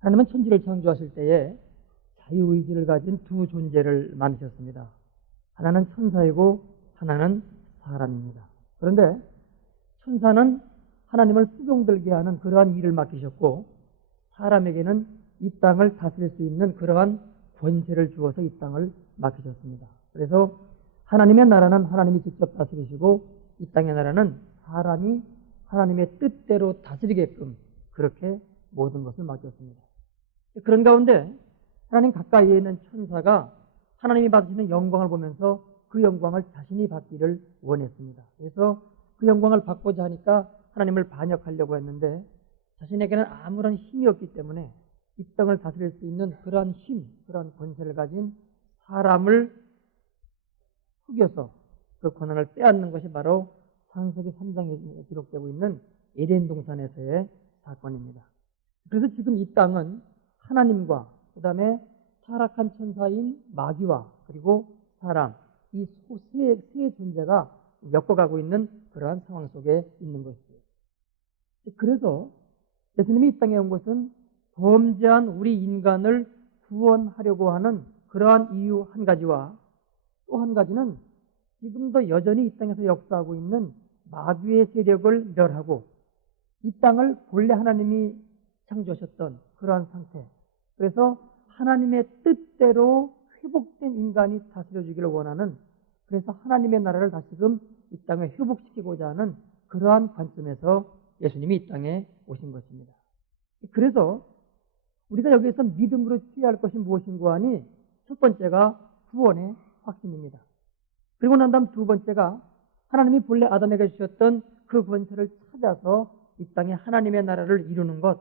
하나님은 천지를 창조하실 때에 자유의지를 가진 두 존재를 만드셨습니다. 하나는 천사이고 하나는 사람입니다. 그런데 천사는 하나님을 수종들게 하는 그러한 일을 맡기셨고, 사람에게는 이 땅을 다스릴 수 있는 그러한 권세를 주어서 이 땅을 맡기셨습니다. 그래서 하나님의 나라는 하나님이 직접 다스리시고, 이 땅의 나라는 사람이 하나님의 뜻대로 다스리게끔 그렇게 모든 것을 맡겼습니다. 그런 가운데 하나님 가까이에 있는 천사가 하나님이 받으시는 영광을 보면서 그 영광을 자신이 받기를 원했습니다. 그래서 그 영광을 받고자 하니까 하나님을 반역하려고 했는데, 자신에게는 아무런 힘이 없기 때문에 이 땅을 다스릴 수 있는 그러한 힘, 그러한 권세를 가진 사람을 속여서 그 권한을 빼앗는 것이 바로 창세기 3장에 기록되고 있는 에덴 동산에서의 사건입니다. 그래서 지금 이 땅은 하나님과 그 다음에 타락한 천사인 마귀와 그리고 사람, 이 세 존재가 엮어가고 있는 그러한 상황 속에 있는 것이죠. 그래서 예수님이 이 땅에 온 것은 범죄한 우리 인간을 구원하려고 하는 그러한 이유 한 가지와, 또 한 가지는 지금도 여전히 이 땅에서 역사하고 있는 마귀의 세력을 멸하고 이 땅을 본래 하나님이 창조하셨던 그러한 상태, 그래서 하나님의 뜻대로 회복된 인간이 다스려주기를 원하는, 그래서 하나님의 나라를 다시금 이 땅에 회복시키고자 하는 그러한 관점에서 예수님이 이 땅에 오신 것입니다. 그래서 우리가 여기에서 믿음으로 취할 것이 무엇인가 하니, 첫 번째가 구원의 확신입니다. 그리고 난 다음 두 번째가 하나님이 본래 아담에게 주셨던 그 권세를 찾아서 이 땅에 하나님의 나라를 이루는 것,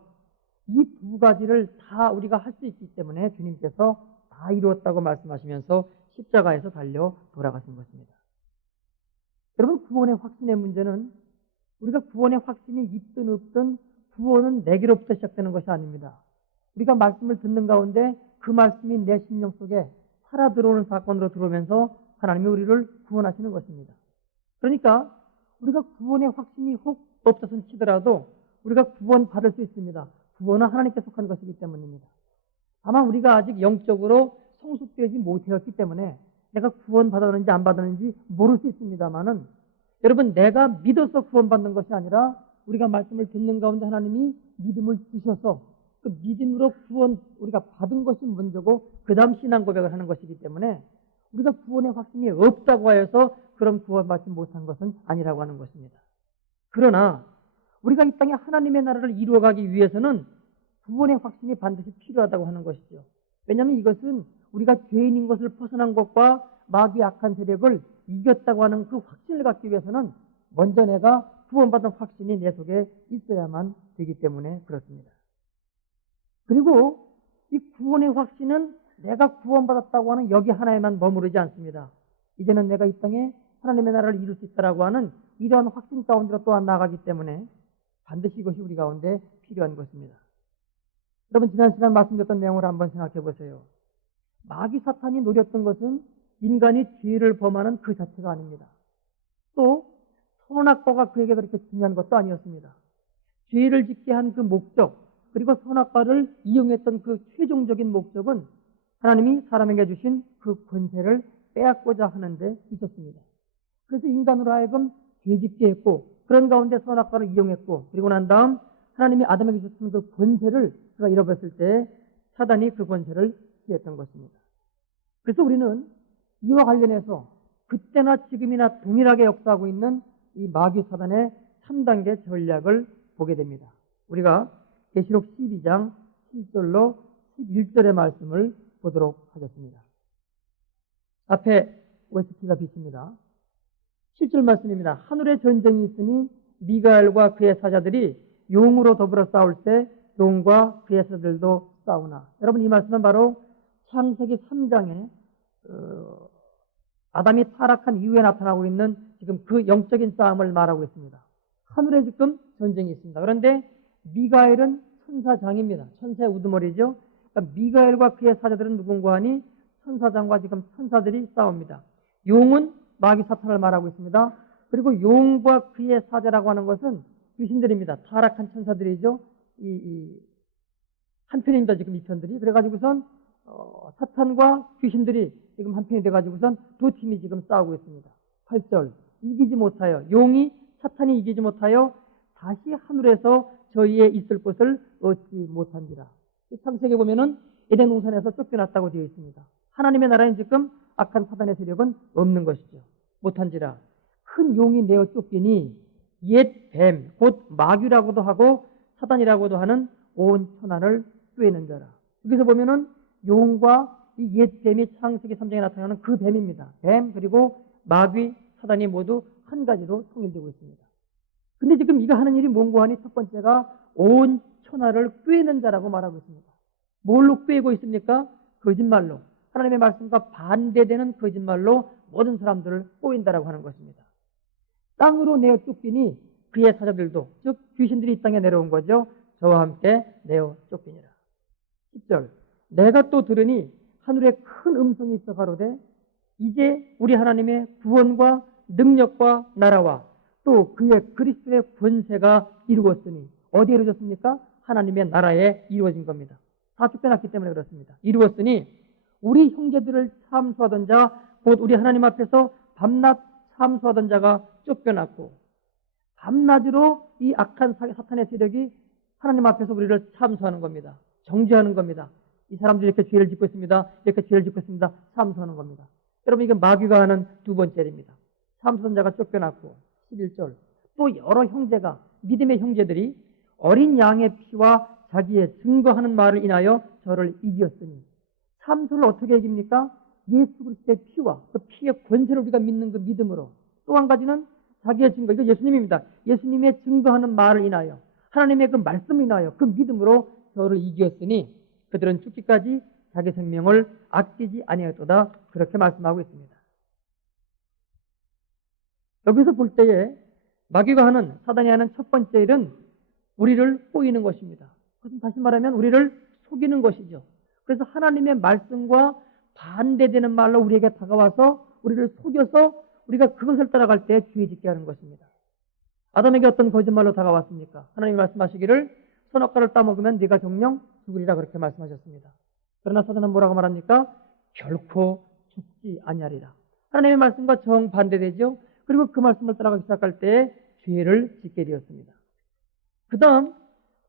이 두 가지를 다 우리가 할 수 있기 때문에 주님께서 다 이루었다고 말씀하시면서 십자가에서 달려 돌아가신 것입니다. 여러분, 구원의 확신의 문제는 우리가 구원의 확신이 있든 없든 구원은 내게로부터 시작되는 것이 아닙니다. 우리가 말씀을 듣는 가운데 그 말씀이 내 심령 속에 살아 들어오는 사건으로 들어오면서 하나님이 우리를 구원하시는 것입니다. 그러니까 우리가 구원의 확신이 혹 없어서 치더라도 우리가 구원받을 수 있습니다. 구원은 하나님께 속한 것이기 때문입니다. 다만 우리가 아직 영적으로 성숙되지 못했기 때문에 내가 구원받았는지 안 받았는지 모를 수 있습니다만은, 여러분, 내가 믿어서 구원받는 것이 아니라 우리가 말씀을 듣는 가운데 하나님이 믿음을 주셔서 그 믿음으로 구원 우리가 받은 것이 먼저고 그 다음 신앙 고백을 하는 것이기 때문에 우리가 구원의 확신이 없다고 하여서 그런 구원받지 못한 것은 아니라고 하는 것입니다. 그러나 우리가 이 땅에 하나님의 나라를 이루어가기 위해서는 구원의 확신이 반드시 필요하다고 하는 것이죠. 왜냐하면 이것은 우리가 죄인인 것을 벗어난 것과 마귀의 악한 세력을 이겼다고 하는 그 확신을 갖기 위해서는 먼저 내가 구원받은 확신이 내 속에 있어야만 되기 때문에 그렇습니다. 그리고 이 구원의 확신은 내가 구원받았다고 하는 여기 하나에만 머무르지 않습니다. 이제는 내가 이 땅에 하나님의 나라를 이룰 수 있다라고 하는 이러한 확신 가운데로 또한 나가기 때문에 반드시 이것이 우리 가운데 필요한 것입니다. 여러분, 지난 시간 말씀드렸던 내용을 한번 생각해 보세요. 마귀 사탄이 노렸던 것은 인간이 죄를 범하는 그 자체가 아닙니다. 또 선악과가 그에게 그렇게 중요한 것도 아니었습니다. 죄를 짓게 한 그 목적, 그리고 선악과를 이용했던 그 최종적인 목적은 하나님이 사람에게 주신 그 권세를 빼앗고자 하는데 있었습니다. 그래서 인간으로 하여금 죄짓게 했고, 그런 가운데 선악과를 이용했고, 그리고 난 다음 하나님이 아담에게 주신 그 권세를 그가 잃어버렸을 때 사단이 그 권세를 취했던 것입니다. 그래서 우리는 이와 관련해서 그때나 지금이나 동일하게 역사하고 있는 이 마귀 사단의 3단계 전략을 보게 됩니다. 우리가 계시록 12장 7절로 11절의 말씀을 보도록 하겠습니다. 앞에 OST가 비칩니다. 7절 말씀입니다. 하늘에 전쟁이 있으니 미가엘과 그의 사자들이 용으로 더불어 싸울 때 용과 그의 사자들도 싸우나. 여러분, 이 말씀은 바로 창세기 3장에 아담이 타락한 이후에 나타나고 있는 지금 그 영적인 싸움을 말하고 있습니다. 하늘에 지금 전쟁이 있습니다. 그런데 미가엘은 천사장입니다. 천사의 우두머리죠. 그러니까 미가엘과 그의 사자들은 누군가 하니 천사장과 지금 천사들이 싸웁니다. 용은 마귀 사탄을 말하고 있습니다. 그리고 용과 그의 사자라고 하는 것은 귀신들입니다. 타락한 천사들이죠. 이 한편입니다. 지금 이 편들이. 그래가지고선 사탄과 귀신들이 지금 한편이 돼가지고선 두 팀이 지금 싸우고 있습니다. 8절 이기지 못하여 용이 사탄이 이기지 못하여 다시 하늘에서 저희의 있을 곳을 얻지 못한지라. 창세기에 보면은 에덴 동산에서 쫓겨났다고 되어 있습니다. 하나님의 나라에 지금 악한 사단의 세력은 없는 것이죠. 못한지라 큰 용이 내어 쫓기니 옛 뱀, 곧 마귀라고도 하고 사단이라고도 하는 온 천하를 꿰는 자라. 여기서 보면은 용과 이 옛 뱀이 창세기 3장에 나타나는 그 뱀입니다. 뱀 그리고 마귀, 사단이 모두 한 가지로 통일되고 있습니다. 근데 지금 이거 하는 일이 뭔고 하니 첫 번째가 온 천하를 꿰는 자라고 말하고 있습니다. 뭘로 꿰고 있습니까? 거짓말로. 하나님의 말씀과 반대되는 거짓말로 모든 사람들을 꼬인다라고 하는 것입니다. 땅으로 내어 쫓기니 그의 사자들도 즉 귀신들이 이 땅에 내려온 거죠. 저와 함께 내어 쫓기니라. 10절 내가 또 들으니 하늘에 큰 음성이 있어 가로되 이제 우리 하나님의 구원과 능력과 나라와 또 그의 그리스도의 권세가 이루어졌으니 어디에 이루어졌습니까? 하나님의 나라에 이루어진 겁니다. 다 쫓겨났기 때문에 그렇습니다. 이루었으니 우리 형제들을 참수하던 자 곧 우리 하나님 앞에서 밤낮 참수하던 자가 쫓겨났고 밤낮으로 이 악한 사탄의 세력이 하나님 앞에서 우리를 참수하는 겁니다. 정죄하는 겁니다. 이 사람들이 이렇게 죄를 짓고 있습니다. 이렇게 죄를 짓고 있습니다. 참수하는 겁니다. 여러분 이게 마귀가 하는 두 번째 일입니다. 참수하던 자가 쫓겨났고 11절 또 여러 형제가 믿음의 형제들이 어린 양의 피와 자기의 증거하는 말을 인하여 저를 이겼으니 참수를 어떻게 이깁니까? 예수 그리스도의 피와 그 피의 권세를 우리가 믿는 그 믿음으로 또 한 가지는 자기의 증거 이거 예수님입니다. 예수님의 증거하는 말을 인하여 하나님의 그 말씀을 인하여 그 믿음으로 저를 이겼으니 그들은 죽기까지 자기 생명을 아끼지 아니하였도다 그렇게 말씀하고 있습니다. 여기서 볼 때에 마귀가 하는 사단이 하는 첫 번째 일은 우리를 꼬이는 것입니다. 그것은 다시 말하면 우리를 속이는 것이죠. 그래서 하나님의 말씀과 반대되는 말로 우리에게 다가와서 우리를 속여서 우리가 그것을 따라갈 때 주의 짓게 하는 것입니다. 아담에게 어떤 거짓말로 다가왔습니까? 하나님이 말씀하시기를 선악과를 따먹으면 네가 정령 죽으리라 그렇게 말씀하셨습니다. 그러나 사단은 뭐라고 말합니까? 결코 죽지 아니하리라. 하나님의 말씀과 정반대되죠. 그리고 그 말씀을 따라가기 시작할 때 죄를 짓게 되었습니다. 그 다음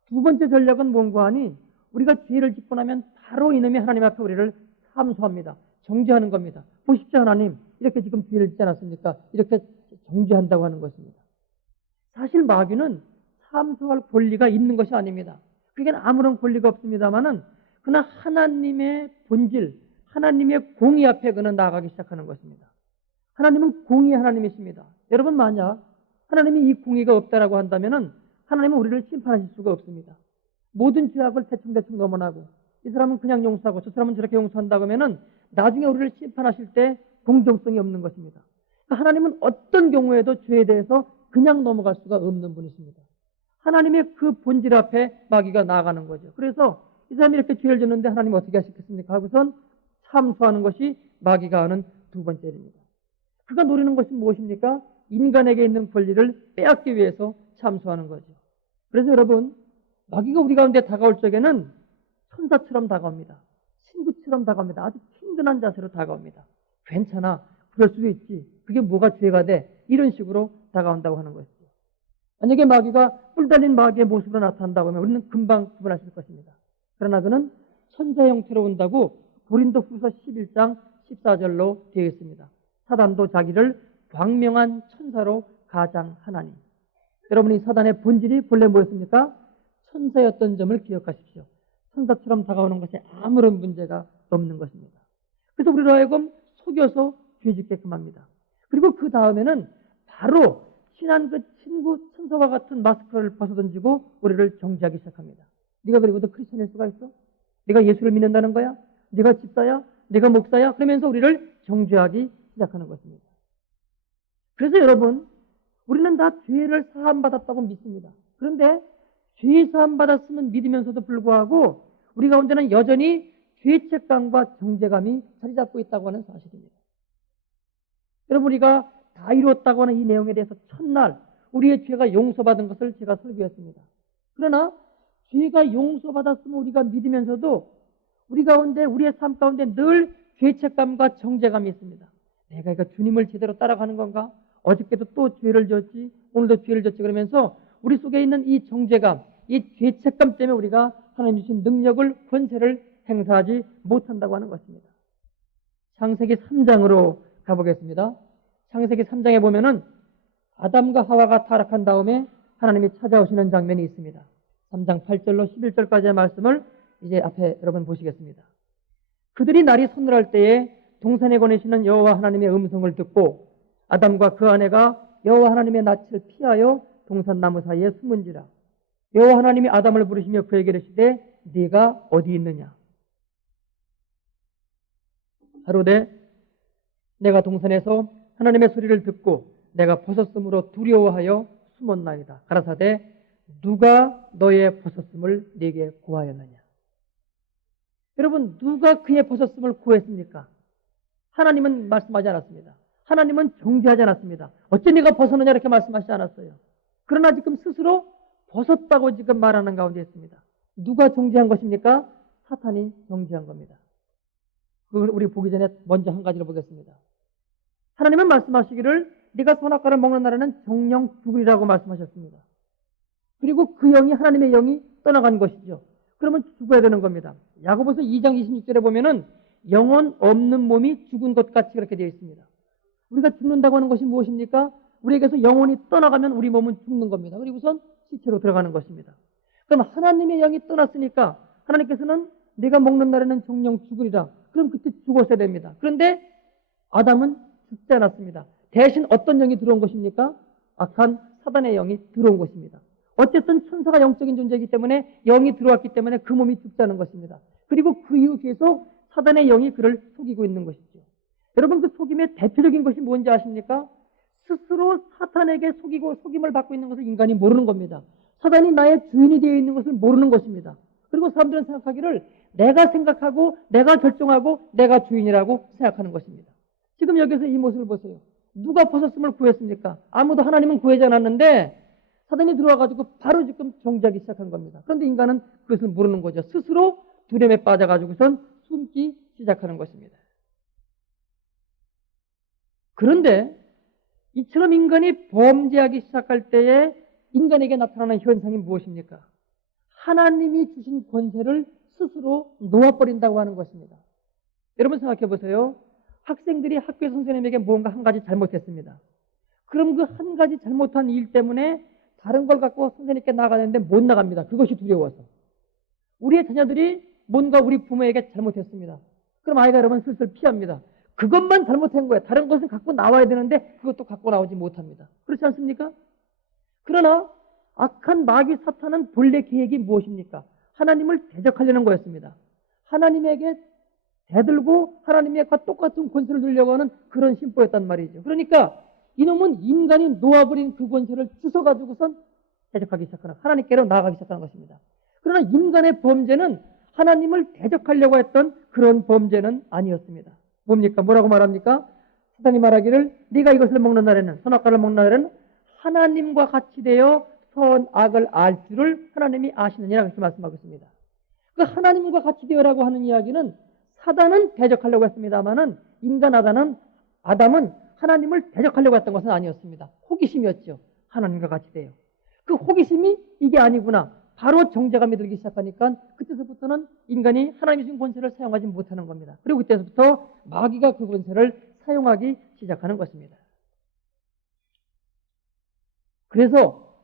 두 번째 전략은 뭔가 하니 우리가 죄를 짓고 나면 바로 이놈이 하나님 앞에 우리를 참수합니다. 정죄하는 겁니다. 보십시오 하나님 이렇게 지금 죄를 짓지 않았습니까? 이렇게 정죄한다고 하는 것입니다. 사실 마귀는 참수할 권리가 있는 것이 아닙니다. 그게 아무런 권리가 없습니다만은 그러나 하나님의 본질, 하나님의 공의 앞에 그는 나아가기 시작하는 것입니다. 하나님은 공의의 하나님이십니다. 여러분 만약 하나님이 이 공의가 없다라고 한다면은 하나님은 우리를 심판하실 수가 없습니다. 모든 죄악을 대충대충 넘어나고 이 사람은 그냥 용서하고 저 사람은 저렇게 용서한다고 하면은 나중에 우리를 심판하실 때 공정성이 없는 것입니다. 그러니까 하나님은 어떤 경우에도 죄에 대해서 그냥 넘어갈 수가 없는 분이십니다. 하나님의 그 본질 앞에 마귀가 나아가는 거죠. 그래서 이 사람이 이렇게 죄를 짓는데 하나님 어떻게 하시겠습니까? 하고선 참수하는 것이 마귀가 하는 두 번째 일입니다. 그가 노리는 것이 무엇입니까? 인간에게 있는 권리를 빼앗기 위해서 참수하는 거죠. 그래서 여러분 마귀가 우리 가운데 다가올 적에는 천사처럼 다가옵니다. 친구처럼 다가옵니다. 아주 친근한 자세로 다가옵니다. 괜찮아. 그럴 수도 있지. 그게 뭐가 죄가 돼? 이런 식으로 다가온다고 하는 것이죠. 만약에 마귀가 뿔 달린 마귀의 모습으로 나타난다고 하면 우리는 금방 구분할 수 있을 것입니다. 그러나 그는 천사 형태로 온다고 고린도후서 11장 14절로 되어 있습니다. 사단도 자기를 광명한 천사로 가장하나니. 여러분이 사단의 본질이 본래 뭐였습니까? 천사였던 점을 기억하십시오. 천사처럼 다가오는 것에 아무런 문제가 없는 것입니다. 그래서 우리로 하여금 속여서 죄짓게끔 합니다. 그리고 그 다음에는 바로 친한 그 친구 천사와 같은 마스크를 벗어던지고 우리를 정죄하기 시작합니다. 네가 그리고도 크리스천일 수가 있어? 네가 예수를 믿는다는 거야? 네가 집사야? 네가 목사야? 그러면서 우리를 정죄하기 시작하는 것입니다. 그래서 여러분 우리는 다 죄를 사함받았다고 믿습니다. 그런데 죄 사함받았음은 믿으면서도 불구하고 우리 가운데는 여전히 죄책감과 정죄감이 자리 잡고 있다고 하는 사실입니다. 여러분 우리가 다 이루었다고 하는 이 내용에 대해서 첫날 우리의 죄가 용서받은 것을 제가 설교했습니다. 그러나 죄가 용서받았음을 우리가 믿으면서도 우리 가운데, 우리의 삶 가운데 늘 죄책감과 정죄감이 있습니다. 내가 이거 주님을 제대로 따라가는 건가? 어저께도 또 죄를 졌지, 오늘도 죄를 졌지, 그러면서 우리 속에 있는 이 정죄감, 이 죄책감 때문에 우리가 하나님 주신 능력을, 권세를 행사하지 못한다고 하는 것입니다. 창세기 3장으로 가보겠습니다. 창세기 3장에 보면은 아담과 하와가 타락한 다음에 하나님이 찾아오시는 장면이 있습니다. 3장 8절로 11절까지의 말씀을 이제 앞에 여러분 보시겠습니다. 그들이 날이 서늘할 때에 동산에 거내시는 여호와 하나님의 음성을 듣고 아담과 그 아내가 여호와 하나님의 낯을 피하여 동산 나무 사이에 숨은지라. 여호와 하나님이 아담을 부르시며 그에게 이르시되 네가 어디 있느냐. 가로되 내가 동산에서 하나님의 소리를 듣고 내가 벗었으므로 두려워하여 숨었나이다. 가라사대 누가 너의 벗었음을 네게 구하였느냐. 여러분, 누가 그의 벗었음을 구했습니까? 하나님은 말씀하지 않았습니다. 하나님은 정죄하지 않았습니다. 어째 네가 벗었느냐 이렇게 말씀하시지 않았어요. 그러나 지금 스스로 벗었다고 지금 말하는 가운데 있습니다. 누가 정죄한 것입니까? 사탄이 정죄한 겁니다. 그걸 우리 보기 전에 먼저 한 가지를 보겠습니다. 하나님은 말씀하시기를 네가 선악과를 먹는 날에는 정령 죽으리라고 말씀하셨습니다. 그리고 그 영이, 하나님의 영이 떠나간 것이죠. 그러면 죽어야 되는 겁니다. 야고보서 2장 26절에 보면은 영혼 없는 몸이 죽은 것 같이 그렇게 되어 있습니다. 우리가 죽는다고 하는 것이 무엇입니까? 우리에게서 영혼이 떠나가면 우리 몸은 죽는 겁니다. 그리고선 시체로 들어가는 것입니다. 그럼 하나님의 영이 떠났으니까 하나님께서는 네가 먹는 날에는 정령 죽으리라. 그럼 그때 죽었어야 됩니다. 그런데 아담은 죽지 않았습니다. 대신 어떤 영이 들어온 것입니까? 악한 사단의 영이 들어온 것입니다. 어쨌든 천사가 영적인 존재이기 때문에 영이 들어왔기 때문에 그 몸이 죽지 않은 것입니다. 그리고 그 이후 계속 사단의 영이 그를 속이고 있는 것이죠. 여러분, 그 속임의 대표적인 것이 뭔지 아십니까? 스스로 사탄에게 속임을 받고 있는 것을 인간이 모르는 겁니다. 사단이 나의 주인이 되어 있는 것을 모르는 것입니다. 그리고 사람들은 생각하기를 내가 생각하고 내가 결정하고 내가 주인이라고 생각하는 것입니다. 지금 여기서 이 모습을 보세요. 누가 벗었음을 구했습니까? 아무도 하나님은 구하지 않았는데 사단이 들어와가지고 바로 지금 정죄하기 시작한 겁니다. 그런데 인간은 그것을 모르는 거죠. 스스로 두려움에 빠져가지고선 숨기 시작하는 것입니다. 그런데 이처럼 인간이 범죄하기 시작할 때에 인간에게 나타나는 현상이 무엇입니까? 하나님이 주신 권세를 스스로 놓아버린다고 하는 것입니다. 여러분 생각해 보세요. 학생들이 학교 선생님에게 뭔가 한 가지 잘못했습니다. 그럼 그 한 가지 잘못한 일 때문에 다른 걸 갖고 선생님께 나가는데 못 나갑니다. 그것이 두려워서. 우리의 자녀들이 뭔가 우리 부모에게 잘못했습니다. 그럼 아이가 여러분 슬슬 피합니다. 그것만 잘못한 거예요. 다른 것은 갖고 나와야 되는데 그것도 갖고 나오지 못합니다. 그렇지 않습니까? 그러나 악한 마귀 사탄은 본래 계획이 무엇입니까? 하나님을 대적하려는 거였습니다. 하나님에게 대들고 하나님과 똑같은 권세를 누리려고 하는 그런 심보였단 말이죠. 그러니까 이놈은 인간이 놓아버린 그 권세를 주워가지고선 대적하기 시작하는, 하나님께로 나아가기 시작하는 것입니다. 그러나 인간의 범죄는 하나님을 대적하려고 했던 그런 범죄는 아니었습니다. 뭡니까? 뭐라고 말합니까? 사탄이 말하기를 네가 이것을 먹는 날에는, 선악과를 먹는 날에는 하나님과 같이 되어 선악을 알 줄을 하나님이 아시느니라 그렇게 말씀하고 있습니다. 그 하나님과 같이 되어라고 하는 이야기는 사단은 대적하려고 했습니다만은 인간 아담은 하나님을 대적하려고 했던 것은 아니었습니다. 호기심이었죠. 하나님과 같이 돼요. 그 호기심이 이게 아니구나. 바로 정죄감이 들기 시작하니까 그때서부터는 인간이 하나님이 주신 권세를 사용하지 못하는 겁니다. 그리고 그때서부터 마귀가 그 권세를 사용하기 시작하는 것입니다. 그래서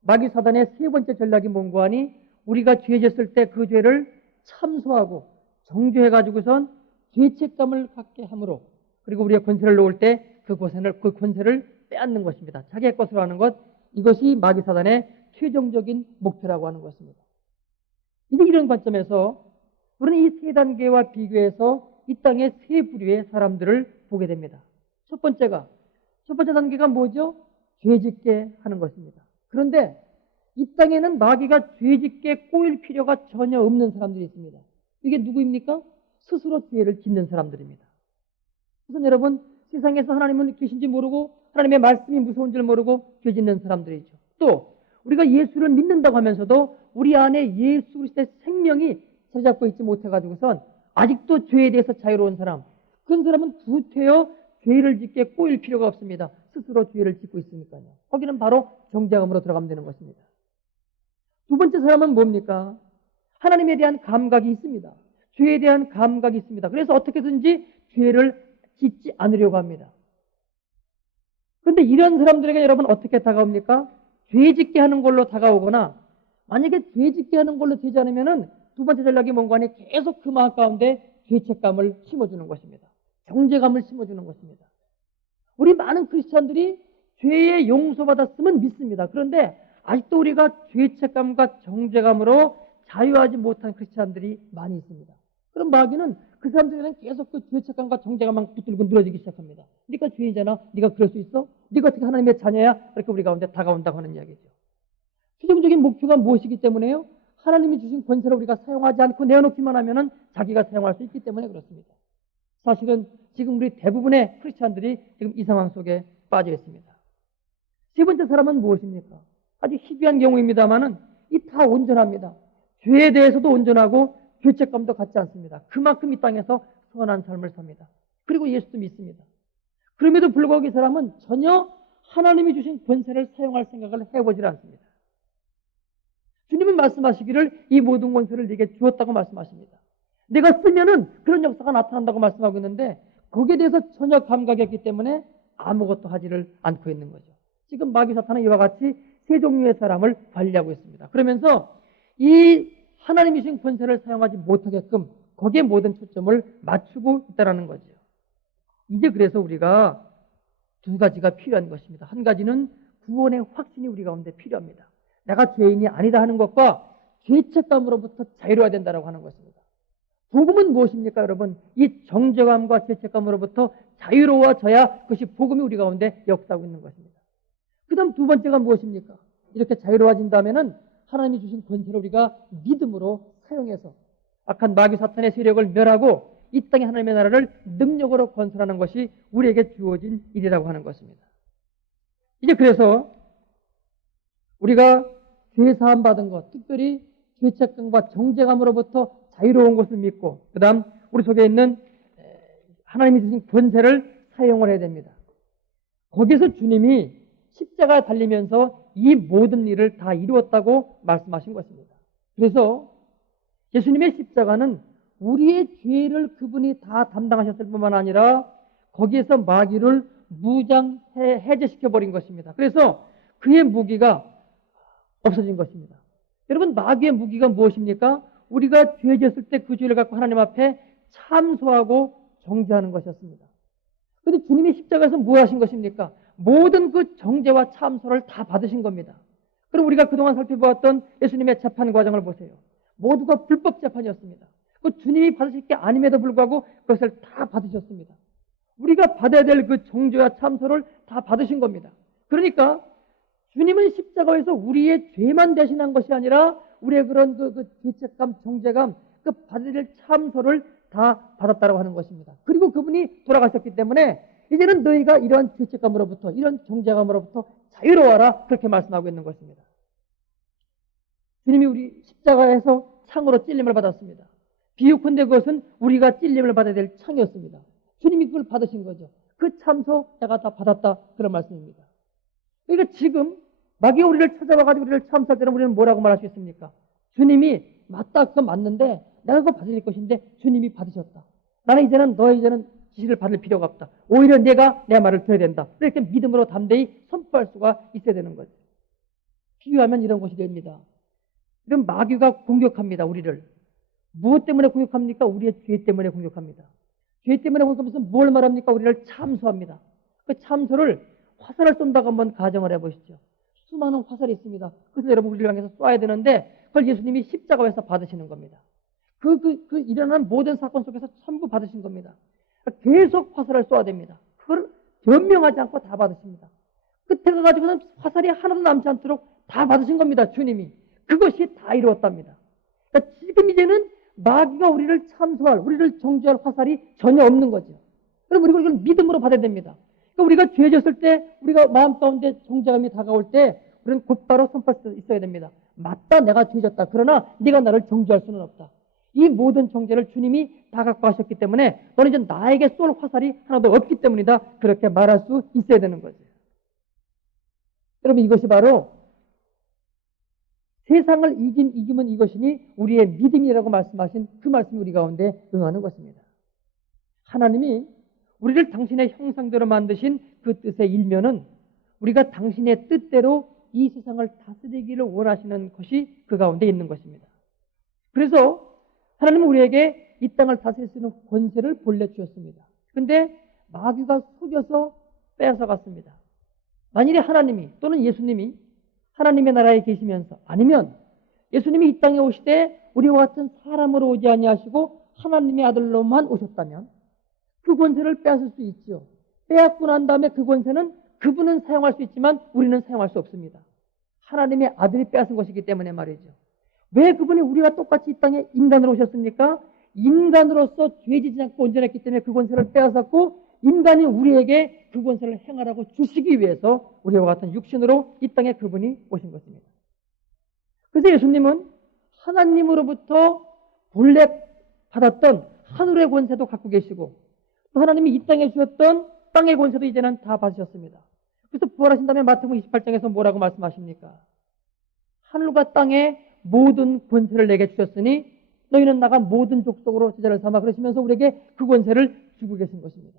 마귀 사단의 세 번째 전략이 뭔고 하니 우리가 죄 졌을 때 그 죄를 참소하고 정죄해가지고선 죄책감을 갖게 함으로 그리고 우리가 권세를 놓을 때 그 권세를 빼앗는 것입니다. 자기의 것으로 하는 것, 이것이 마귀 사단의 최종적인 목표라고 하는 것입니다. 이제 이런 관점에서 우리는 이 세 단계와 비교해서 이 땅의 세 부류의 사람들을 보게 됩니다. 첫 번째 단계가 뭐죠? 죄짓게 하는 것입니다. 그런데 이 땅에는 마귀가 죄짓게 꼬일 필요가 전혀 없는 사람들이 있습니다. 이게 누구입니까? 스스로 죄를 짓는 사람들입니다. 우선 여러분, 세상에서 하나님은 계신지 모르고 하나님의 말씀이 무서운 줄 모르고 죄 짓는 사람들이죠. 또 우리가 예수를 믿는다고 하면서도 우리 안에 예수 그리스도의 생명이 자리 잡고 있지 못해가지고선 아직도 죄에 대해서 자유로운 사람, 그런 사람은 구태여 죄를 짓게 꼬일 필요가 없습니다. 스스로 죄를 짓고 있으니까요. 거기는 바로 정죄감으로 들어가면 되는 것입니다. 두 번째 사람은 뭡니까? 하나님에 대한 감각이 있습니다. 죄에 대한 감각이 있습니다. 그래서 어떻게든지 죄를 짓지 않으려고 합니다. 그런데 이런 사람들에게 여러분 어떻게 다가옵니까? 죄 짓게 하는 걸로 다가오거나, 만약에 죄 짓게 하는 걸로 되지 않으면은 두 번째 전략이 뭔가 하니 계속 그 마음 가운데 죄책감을 심어주는 것입니다. 정죄감을 심어주는 것입니다. 우리 많은 크리스찬들이 죄의 용서받았으면 믿습니다. 그런데 아직도 우리가 죄책감과 정죄감으로 자유하지 못한 크리스찬들이 많이 있습니다. 그럼 마귀는 그 사람들에게는 계속 그 죄책감과 정죄감만 붙들고 늘어지기 시작합니다. 네가 죄인이잖아. 네가 그럴 수 있어? 네가 어떻게 하나님의 자녀야? 이렇게 우리 가운데 다가온다고 하는 이야기죠. 최종적인 목표가 무엇이기 때문에요? 하나님이 주신 권세를 우리가 사용하지 않고 내어놓기만 하면은 자기가 사용할 수 있기 때문에 그렇습니다. 사실은 지금 우리 대부분의 크리스찬들이 지금 이 상황 속에 빠져 있습니다. 세 번째 사람은 무엇입니까? 아주 희귀한 경우입니다만은 이 다 온전합니다. 죄에 대해서도 온전하고 죄책감도 갖지 않습니다. 그만큼 이 땅에서 선한 삶을 삽니다. 그리고 예수도 믿습니다. 그럼에도 불구하고 이 사람은 전혀 하나님이 주신 권세를 사용할 생각을 해보질 않습니다. 주님은 말씀하시기를 이 모든 권세를 네게 주었다고 말씀하십니다. 내가 쓰면은 그런 역사가 나타난다고 말씀하고 있는데 거기에 대해서 전혀 감각이 없기 때문에 아무것도 하지를 않고 있는 거죠. 지금 마귀 사탄은 이와 같이 세 종류의 사람을 관리하고 있습니다. 그러면서 이 하나님이 주신 권세를 사용하지 못하게끔 거기에 모든 초점을 맞추고 있다는 거죠. 이제 그래서 우리가 두 가지가 필요한 것입니다. 한 가지는 구원의 확신이 우리 가운데 필요합니다. 내가 죄인이 아니다 하는 것과 죄책감으로부터 자유로워야 된다고 하는 것입니다. 복음은 무엇입니까, 여러분? 이 정죄감과 죄책감으로부터 자유로워져야 그것이 복음이 우리 가운데 역사하고 있는 것입니다. 그 다음 두 번째가 무엇입니까? 이렇게 자유로워진다면은 하나님이 주신 권세를 우리가 믿음으로 사용해서 악한 마귀 사탄의 세력을 멸하고 이 땅의 하나님의 나라를 능력으로 건설하는 것이 우리에게 주어진 일이라고 하는 것입니다. 이제 그래서 우리가 죄 사함 받은 것, 특별히 죄책감과 정죄감으로부터 자유로운 것을 믿고 그 다음 우리 속에 있는 하나님이 주신 권세를 사용을 해야 됩니다. 거기서 주님이 십자가에 달리면서 이 모든 일을 다 이루었다고 말씀하신 것입니다. 그래서 예수님의 십자가는 우리의 죄를 그분이 다 담당하셨을 뿐만 아니라 거기에서 마귀를 해제시켜버린 것입니다. 그래서 그의 무기가 없어진 것입니다. 여러분, 마귀의 무기가 무엇입니까? 우리가 죄 지었을 때 그 죄를 갖고 하나님 앞에 참소하고 정죄하는 것이었습니다. 그런데 주님이 십자가에서 뭐 하신 것입니까? 모든 그 정죄와 참소를 다 받으신 겁니다. 그럼 우리가 그동안 살펴보았던 예수님의 재판 과정을 보세요. 모두가 불법 재판이었습니다. 그 주님이 받으실 게 아님에도 불구하고 그것을 다 받으셨습니다. 우리가 받아야 될 그 정죄와 참소를 다 받으신 겁니다. 그러니까 주님은 십자가에서 우리의 죄만 대신한 것이 아니라 우리의 그런 그 죄책감, 정죄감, 그 받아야 될 참소를 다 받았다고 하는 것입니다. 그리고 그분이 돌아가셨기 때문에 이제는 너희가 이러한 죄책감으로부터, 이런 정죄감으로부터 자유로워라, 그렇게 말씀하고 있는 것입니다. 주님이 우리 십자가에서 창으로 찔림을 받았습니다. 비유컨대 그것은 우리가 찔림을 받아야 될 창이었습니다. 주님이 그걸 받으신 거죠. 그 참소 내가 다 받았다, 그런 말씀입니다. 그러니까 지금 마귀가 우리를 찾아와가지고 우리를 참소할 때는 우리는 뭐라고 말할 수 있습니까? 주님이 맞다, 그거 맞는데 내가 그거 받을 것인데 주님이 받으셨다. 나는 이제는 지시를 받을 필요가 없다. 오히려 내가 내 말을 들어야 된다. 이렇게 믿음으로 담대히 선포할 수가 있어야 되는 거죠. 비유하면 이런 것이 됩니다. 이런 마귀가 공격합니다, 우리를. 무엇 때문에 공격합니까? 우리의 죄 때문에 공격합니다. 죄 때문에 공격하면서 뭘 말합니까? 우리를 참소합니다. 그 참소를 화살을 쏜다고 한번 가정을 해보시죠. 수많은 화살이 있습니다. 그래서 여러분 우리를 향해서 쏴야 되는데 그걸 예수님이 십자가에서 받으시는 겁니다. 그 일어나는 모든 사건 속에서 전부 받으신 겁니다. 계속 화살을 쏘아야 됩니다. 그걸 변명하지 않고 다 받으십니다. 끝에 가가지고는 화살이 하나도 남지 않도록 다 받으신 겁니다. 주님이. 그것이 다 이루었답니다. 그러니까 지금 이제는 마귀가 우리를 참소할, 우리를 정죄할 화살이 전혀 없는 거죠. 그럼 우리가 이걸 믿음으로 받아야 됩니다. 그러니까 우리가 죄 졌을 때, 우리가 마음 가운데 정죄감이 다가올 때, 그런 곧바로 선포할 수 있어야 됩니다. 맞다, 내가 죄졌다. 그러나 네가 나를 정죄할 수는 없다. 이 모든 정죄를 주님이 다 갖고 하셨기 때문에 너는 이제 나에게 쏠 화살이 하나도 없기 때문이다. 그렇게 말할 수 있어야 되는 거죠. 여러분, 이것이 바로 세상을 이기면 이것이니 우리의 믿음이라고 말씀하신 그 말씀이 우리 가운데 응하는 것입니다. 하나님이 우리를 당신의 형상대로 만드신 그 뜻의 일면은 우리가 당신의 뜻대로 이 세상을 다스리기를 원하시는 것이 그 가운데 있는 것입니다. 그래서 하나님은 우리에게 이 땅을 다스릴 수 있는 권세를 본래 주었습니다. 그런데 마귀가 속여서 빼앗아갔습니다. 만일에 하나님이 또는 예수님이 하나님의 나라에 계시면서 아니면 예수님이 이 땅에 오시되 우리와 같은 사람으로 오지 아니하시고 하나님의 아들로만 오셨다면 그 권세를 빼앗을 수 있죠. 빼앗고 난 다음에 그 권세는 그분은 사용할 수 있지만 우리는 사용할 수 없습니다. 하나님의 아들이 빼앗은 것이기 때문에 말이죠. 왜 그분이 우리와 똑같이 이 땅에 인간으로 오셨습니까? 인간으로서 죄지지 않고 온전했기 때문에 그 권세를 빼앗았고 인간이 우리에게 그 권세를 행하라고 주시기 위해서 우리와 같은 육신으로 이 땅에 그분이 오신 것입니다. 그래서 예수님은 하나님으로부터 본래 받았던 하늘의 권세도 갖고 계시고 또 하나님이 이 땅에 주셨던 땅의 권세도 이제는 다 받으셨습니다. 그래서 부활하신 다음에 마태복음 28장에서 뭐라고 말씀하십니까? 하늘과 땅의 모든 권세를 내게 주셨으니 너희는 나가 모든 족속으로 제자를 삼아 그러시면서 우리에게 그 권세를 주고 계신 것입니다.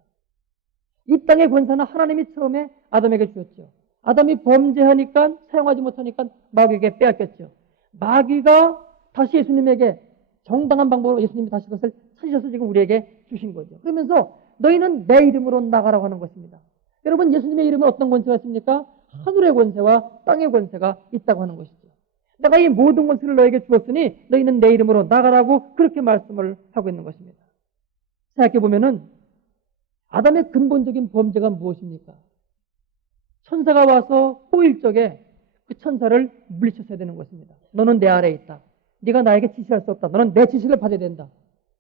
이 땅의 권세는 하나님이 처음에 아담에게 주었죠. 아담이 범죄하니까 사용하지 못하니까 마귀에게 빼앗겼죠. 마귀가 다시 예수님에게 정당한 방법으로 예수님이 다시 그것을 찾으셔서 지금 우리에게 주신 거죠. 그러면서 너희는 내 이름으로 나가라고 하는 것입니다. 여러분, 예수님의 이름은 어떤 권세가 있습니까? 하늘의 권세와 땅의 권세가 있다고 하는 것이죠. 내가 이 모든 권세를 너에게 주었으니 너희는 내 이름으로 나가라고 그렇게 말씀을 하고 있는 것입니다. 생각해보면은 아담의 근본적인 범죄가 무엇입니까? 천사가 와서 호일 적에 그 천사를 물리쳤어야 되는 것입니다. 너는 내 아래에 있다. 네가 나에게 지시할 수 없다. 너는 내 지시를 받아야 된다.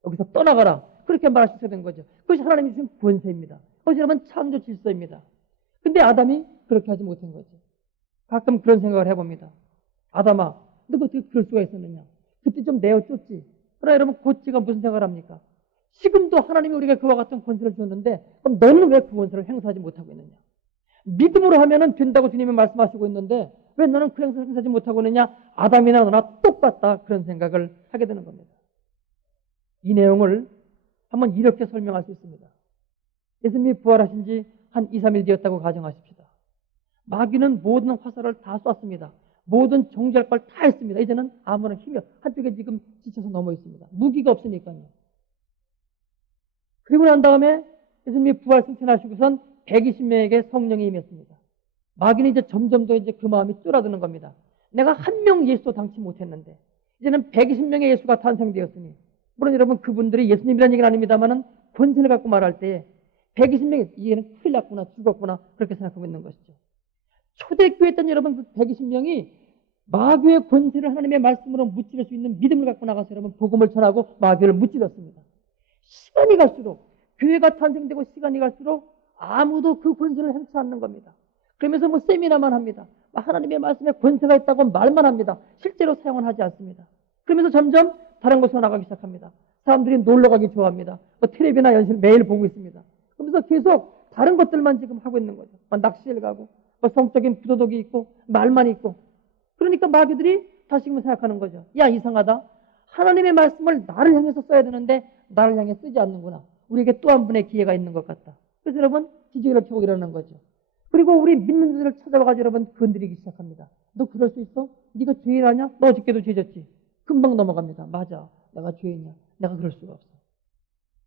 여기서 떠나가라. 그렇게 말할 수 있어야 되는 거죠. 그것이 하나님이 주신 권세입니다. 그것이 여러분 창조 질서입니다. 근데 아담이 그렇게 하지 못한 거죠. 가끔 그런 생각을 해봅니다. 아담아, 너가 어떻게 그럴 수가 있었느냐? 그때 좀 내어쫓지. 그러나 여러분, 고치가 무슨 생각을 합니까? 지금도 하나님이 우리가 그와 같은 권세를 주었는데 그럼 너는 왜 그 권세를 행사하지 못하고 있느냐? 믿음으로 하면은 된다고 주님이 말씀하시고 있는데 왜 너는 그 행사를 행사하지 못하고 있느냐? 아담이나 너나 똑같다. 그런 생각을 하게 되는 겁니다. 이 내용을 한번 이렇게 설명할 수 있습니다. 예수님이 부활하신 지 한 2, 3일 되었다고 가정하십시다. 마귀는 모든 화살을 다 쐈습니다. 모든 정죄할 걸 다 했습니다. 이제는 아무런 힘이 한쪽에 지금 지쳐서 넘어 있습니다. 무기가 없으니까요. 그리고 난 다음에 예수님이 부활 승천하시고선 120명에게 성령이 임했습니다. 마귀는 이제 점점 더 이제 그 마음이 줄어드는 겁니다. 내가 한 명 예수도 당치 못했는데 이제는 120명의 예수가 탄생되었으니 물론 여러분 그분들이 예수님이라는 얘기는 아닙니다만은 권세를 갖고 말할 때 120명이 얘는 큰일 났구나 죽었구나 그렇게 생각하고 있는 것이죠. 초대교회 때 여러분 그 120명이 마귀의 권세를 하나님의 말씀으로 무찌를 수 있는 믿음을 갖고 나가서 여러분 복음을 전하고 마귀를 무찌렀습니다. 시간이 갈수록 교회가 탄생되고 시간이 갈수록 아무도 그 권세를 행치 않는 겁니다. 그러면서 뭐 세미나만 합니다. 하나님의 말씀에 권세가 있다고 말만 합니다. 실제로 사용은 하지 않습니다. 그러면서 점점 다른 곳으로 나가기 시작합니다. 사람들이 놀러 가기 좋아합니다. 텔레비나 연실 매일 보고 있습니다. 그러면서 계속 다른 것들만 지금 하고 있는 거죠. 낚시를 가고 성적인 부도덕이 있고 말만 있고 그러니까 마귀들이 다시금 생각하는 거죠. 야, 이상하다. 하나님의 말씀을 나를 향해서 써야 되는데 나를 향해 쓰지 않는구나. 우리에게 또 한 번의 기회가 있는 것 같다. 그래서 여러분 기적을 펴고 이러는 거죠. 그리고 우리 믿는 자들을 찾아와가지고 여러분 건드리기 시작합니다. 너 그럴 수 있어? 네가 죄인 아냐? 너 어저께도 죄졌지. 금방 넘어갑니다. 맞아. 내가 죄인이야. 내가 그럴 수가 없어.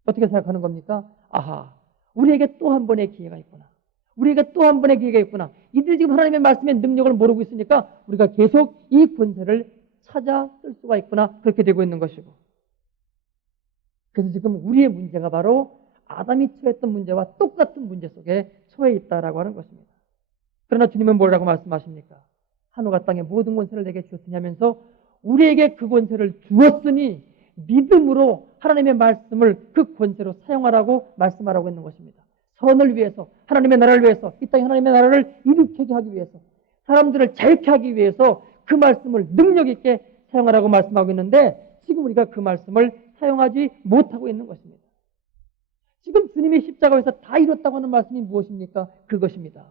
어떻게 생각하는 겁니까? 아하. 우리에게 또 한 번의 기회가 있구나. 우리에게 또 한 번의 기회가 있구나. 이들이 지금 하나님의 말씀의 능력을 모르고 있으니까 우리가 계속 이 권세를 찾아 쓸 수가 있구나. 그렇게 되고 있는 것이고. 그래서 지금 우리의 문제가 바로 아담이 처했던 문제와 똑같은 문제 속에 처해 있다라고 하는 것입니다. 그러나 주님은 뭐라고 말씀하십니까? 하늘과 땅의 모든 권세를 내게 주었으니 하면서 우리에게 그 권세를 주었으니 믿음으로 하나님의 말씀을 그 권세로 사용하라고 말씀하라고 있는 것입니다. 선을 위해서, 하나님의 나라를 위해서, 이 땅에 하나님의 나라를 일으키게 하기 위해서, 사람들을 자유케 하기 위해서 그 말씀을 능력 있게 사용하라고 말씀하고 있는데 지금 우리가 그 말씀을 사용하지 못하고 있는 것입니다. 지금 주님이 십자가에서 다 이뤘다고 하는 말씀이 무엇입니까? 그것입니다.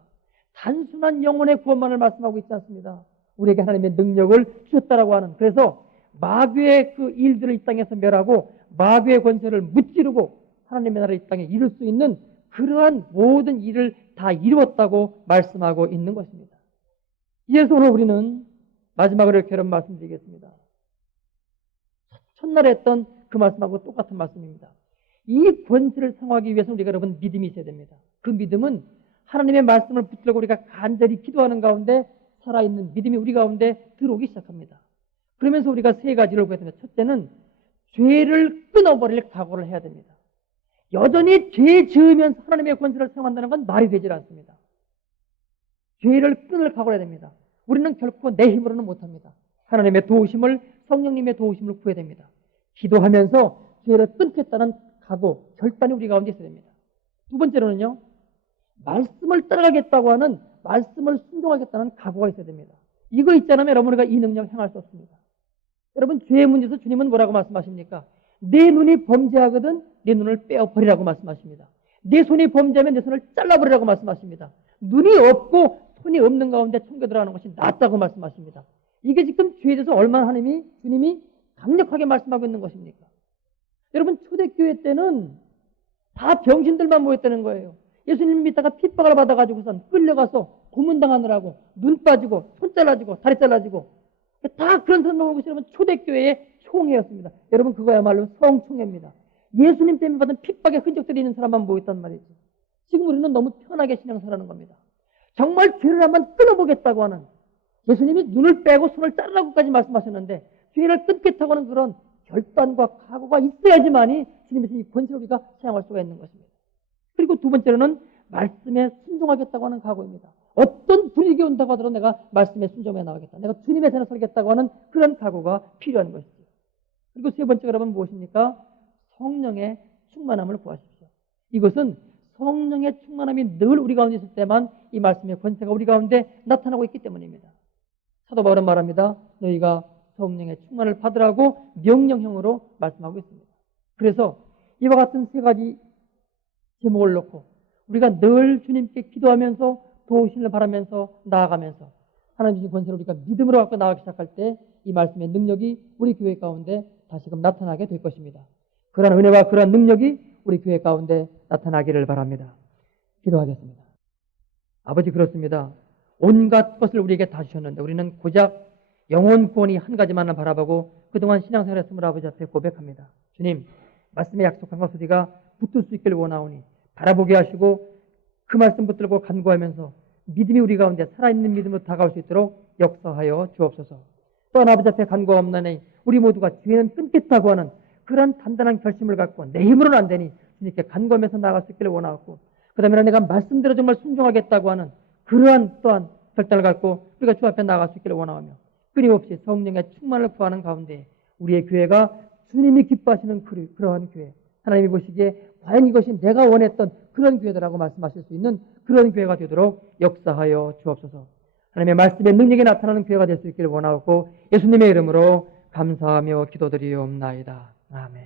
단순한 영혼의 구원만을 말씀하고 있지 않습니다. 우리에게 하나님의 능력을 주셨다라고 하는, 그래서 마귀의 그 일들을 이 땅에서 멸하고 마귀의 권세를 무찌르고 하나님의 나라를 이 땅에 이룰 수 있는 그러한 모든 일을 다 이루었다고 말씀하고 있는 것입니다. 이에서 오늘 우리는 마지막으로 이렇게 여러분 말씀드리겠습니다. 첫날에 했던 그 말씀하고 똑같은 말씀입니다. 이 권세를 사용하기 위해서 우리가 여러분 믿음이 있어야 됩니다. 그 믿음은 하나님의 말씀을 붙들고 우리가 간절히 기도하는 가운데 살아있는 믿음이 우리 가운데 들어오기 시작합니다. 그러면서 우리가 세 가지를 구해야 됩니다. 첫째는 죄를 끊어버릴 각오를 해야 됩니다. 여전히 죄 지으면서 하나님의 권세를 사용한다는 건 말이 되질 않습니다. 죄를 끊을 각오를 해야 됩니다. 우리는 결코 내 힘으로는 못합니다. 하나님의 도우심을, 성령님의 도우심을 구해야 됩니다. 기도하면서 죄를 끊겠다는 각오, 결단이 우리 가운데 있어야 됩니다. 두 번째로는요, 말씀을 따라가겠다고 하는, 말씀을 순종하겠다는 각오가 있어야 됩니다. 이거 있지 않으면 여러분 우리가 이 능력 행할 수 없습니다. 여러분 죄의 문제에서 주님은 뭐라고 말씀하십니까? 내 눈이 범죄하거든 내 눈을 빼어버리라고 말씀하십니다. 내 손이 범죄하면 내 손을 잘라버리라고 말씀하십니다. 눈이 없고 손이 없는 가운데 청겨 들어가는 것이 낫다고 말씀하십니다. 이게 지금 죄에 대해서 얼마나 주님이 강력하게 말씀하고 있는 것입니까? 여러분 초대교회 때는 다 병신들만 모였다는 거예요. 예수님 믿다가 핍박을 받아가지고선 끌려가서 고문당하느라고 눈 빠지고 손 잘라지고 다리 잘라지고 다 그런 사람 나오는 것이 여러분 초대교회의 총회였습니다. 여러분 그거야말로 성총회입니다. 예수님 때문에 받은 핍박의 흔적들이 있는 사람만 모였단 말이지. 지금 우리는 너무 편하게 신앙생활하는 겁니다. 정말 죄를 한번 끊어보겠다고 하는, 예수님이 눈을 빼고 손을 자르라고까지 말씀하셨는데 죄를 끊겠다고 하는 그런 결단과 각오가 있어야지만이 주님의 이 권세를 우리가 사용할 수가 있는 것입니다. 그리고 두 번째로는 말씀에 순종하겠다고 하는 각오입니다. 어떤 불이익이 온다고 하더라도 내가 말씀에 순종해 나가겠다. 내가 주님의 전에 설겠다고 하는 그런 각오가 필요한 것이죠. 그리고 세 번째가 여러분 무엇입니까? 성령의 충만함을 구하십시오. 이것은 성령의 충만함이 늘 우리 가운데 있을 때만 이 말씀의 권세가 우리 가운데 나타나고 있기 때문입니다. 사도 바울은 말합니다. 너희가 성령의 충만을 받으라고 명령형으로 말씀하고 있습니다. 그래서 이와 같은 세 가지 제목을 놓고 우리가 늘 주님께 기도하면서 도우심을 바라면서 나아가면서 하나님 주신 권세를 우리가 믿음으로 갖고 나가기 시작할 때 이 말씀의 능력이 우리 교회 가운데 다시금 나타나게 될 것입니다. 그러한 은혜와 그러한 능력이 우리 교회 가운데 나타나기를 바랍니다. 기도하겠습니다. 아버지 그렇습니다. 온갖 것을 우리에게 다 주셨는데 우리는 고작 영혼 구원이 한 가지만을 바라보고 그동안 신앙생활했음을 아버지 앞에 고백합니다. 주님, 말씀에 약속한 것을 우리가 붙들 수 있기를 원하오니 바라보게 하시고 그 말씀 붙들고 간구하면서 믿음이 우리 가운데 살아있는 믿음으로 다가올 수 있도록 역사하여 주옵소서. 또한 아버지 앞에 간구하옵나니 우리 모두가 죄는 끊겠다고 하는 그런 단단한 결심을 갖고 내 힘으로는 안 되니 주님께 간구하면서 나아갈 수 있기를 원하고, 그 다음에 내가 말씀대로 정말 순종하겠다고 하는 그러한 또한 결단을 갖고 우리가 주 앞에 나아갈 수 있기를 원하며, 끊임없이 성령의 충만을 구하는 가운데 우리의 교회가 주님이 기뻐하시는 그러한 교회, 하나님이 보시기에 과연 이것이 내가 원했던 그런 교회다라고 말씀하실 수 있는 그런 교회가 되도록 역사하여 주옵소서. 하나님의 말씀의 능력이 나타나는 교회가 될 수 있기를 원하고 예수님의 이름으로 감사하며 기도드리옵나이다. 아멘.